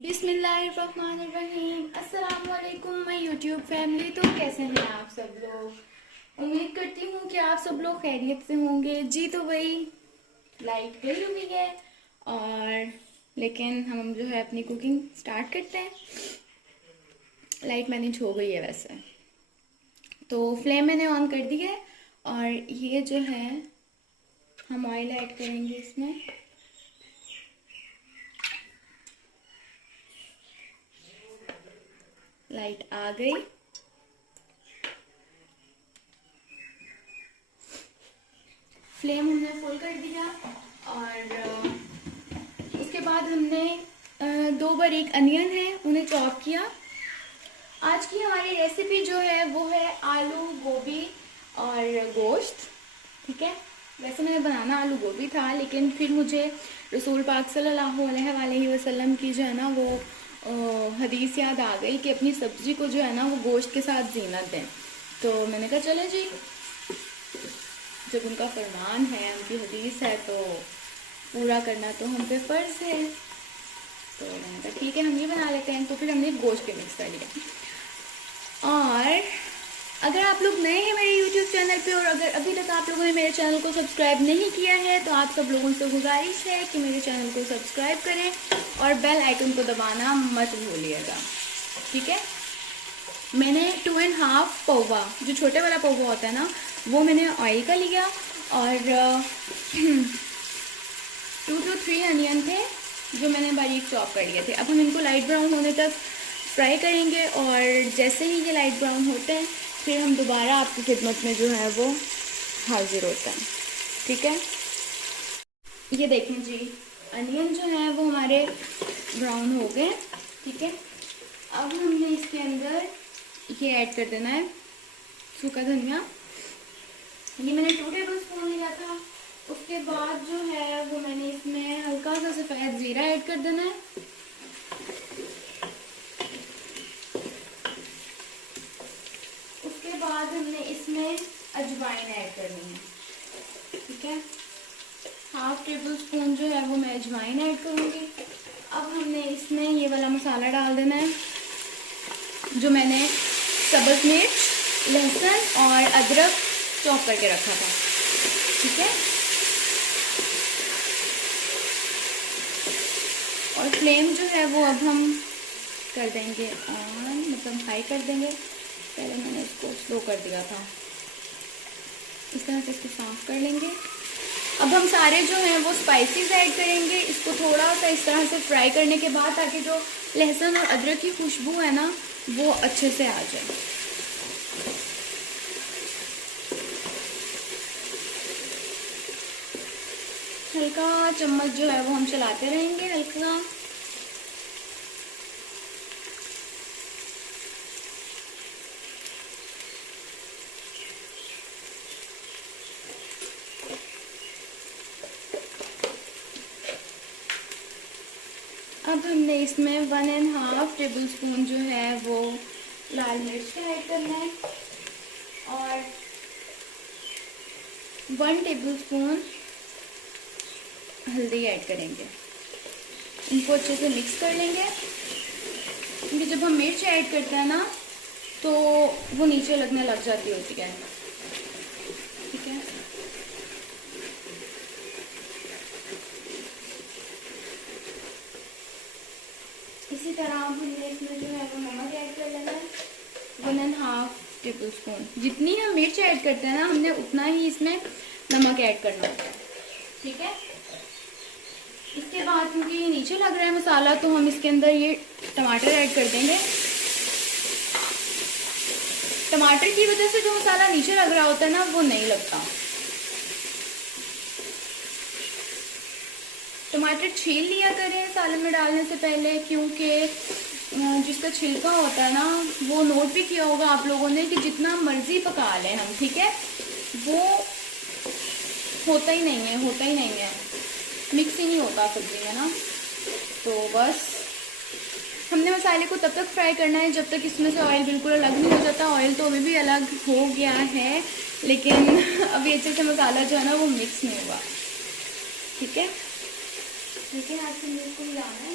बिस्मिल्लाहिर्रहमानिर्रहीम। अस्सलाम वालेकुम माय यूट्यूब फैमिली। तो कैसे हैं आप सब लोग? उम्मीद करती हूँ कि आप सब लोग खैरियत से होंगे। जी तो वही लाइट गई हुई है और लेकिन हम जो है अपनी कुकिंग स्टार्ट करते हैं। लाइट मैनेज हो गई है वैसे, तो फ्लेम मैंने ऑन कर दी है और ये जो है हम ऑयल ऐड करेंगे इसमें। लाइट आ गई। फ्लेम हमने फुल कर दिया और उसके बाद हमने 2 बारीक अनियन है उन्हें चॉप किया। आज की हमारी रेसिपी जो है वो है आलू गोभी और गोश्त। ठीक है, वैसे मैंने बनाना आलू गोभी था, लेकिन फिर मुझे रसूल पाक सल्लल्लाहु अलैहि वसल्लम की जो है ना वो हदीस याद आ गई कि अपनी सब्जी को जो है ना वो गोश्त के साथ जीनत दें। तो मैंने कहा चले जी, जब उनका फरमान है, उनकी हदीस है, तो पूरा करना तो हम पे फ़र्ज़ है। तो मैंने कहा ठीक है हम ये बना लेते हैं। तो फिर हमने गोश्त के मिक्स कर लिया। और अगर आप लोग नए हैं मेरे यूट्यूब चैनल पे और अगर अभी तक आप लोगों ने मेरे चैनल को सब्सक्राइब नहीं किया है तो आप सब लोगों से गुजारिश है कि मेरे चैनल को सब्सक्राइब करें और बेल आइकन को दबाना मत भूलिएगा। ठीक है, मैंने 2.5 पौवा, जो छोटे वाला पौवा होता है ना, वो मैंने ऑयल का लिया और 2 to 3 अनियन थे जो मैंने बारीक चॉप कर लिए थे। अब हम इनको लाइट ब्राउन होने तक फ्राई करेंगे और जैसे ही ये लाइट ब्राउन होते हैं फिर हम दोबारा आपकी खिदमत में जो है वो हाजिर होते हैं। ठीक है, ये देखें जी, अनियन जो है वो हमारे ब्राउन हो गए। ठीक है, अब हमने इसके अंदर ये ऐड कर देना है सूखा धनिया। ये मैंने 2 टेबल स्पून लिया था। उसके बाद जो है वो मैंने इसमें हल्का सा सफ़ेद ज़ीरा ऐड कर देना है। उसके बाद हमने इसमें अजवाइन ऐड करनी है। ठीक है, 1/2 टेबल स्पून जो है वो मैं अजवाइन ऐड करूँगी। अब हमने इसमें ये वाला मसाला डाल देना है जो मैंने सब्ज़ मिर्च, लहसुन और अदरक चॉप करके रखा था। ठीक है, और फ्लेम जो है वो अब हम कर देंगे ऑन, मतलब हाई कर देंगे। पहले मैंने इसको स्लो कर दिया था। इस तरह से इसको साफ कर लेंगे। अब हम सारे जो हैं वो स्पाइसेस ऐड करेंगे। इसको थोड़ा सा इस तरह से फ्राई करने के बाद ताकि जो लहसुन और अदरक की खुशबू है ना वो अच्छे से आ जाए। हल्का चम्मच जो है वो हम चलाते रहेंगे, हल्का। अब हमने इसमें 1.5 टेबल स्पून जो है वो लाल मिर्च का ऐड करना है और 1 टेबल स्पून हल्दी ऐड करेंगे। इनको अच्छे से मिक्स कर लेंगे, क्योंकि जब हम मिर्च ऐड करते हैं ना तो वो नीचे लगने लग जाती होती है। ठीक है, इसी तरह हमने इसमें जो है वो नमक ऐड कर लेना है 1.5 टेबल स्पून। जितनी हम मिर्च ऐड करते हैं ना हमने उतना ही इसमें नमक ऐड करना होता है। ठीक है, इसके बाद क्योंकि ये नीचे लग रहा है मसाला तो हम इसके अंदर ये टमाटर ऐड कर देंगे। टमाटर की वजह से जो मसाला नीचे लग रहा होता है ना वो नहीं लगता। टमाटर छील लिया करें सालन में डालने से पहले, क्योंकि जिसका छिलका होता है ना वो नोट भी किया होगा आप लोगों ने कि जितना मर्जी पका लें हम, ठीक है, वो होता ही नहीं है, मिक्स ही नहीं होता सब्जी में ना। तो बस हमने मसाले को तब तक फ्राई करना है जब तक इसमें से ऑयल बिल्कुल अलग नहीं हो जाता। ऑयल तो अभी भी अलग हो गया है, लेकिन अभी अच्छे से मसाला जो है ना वो मिक्स नहीं हुआ। ठीक है, लेकिन आपसे बिल्कुल लाना है।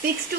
6 to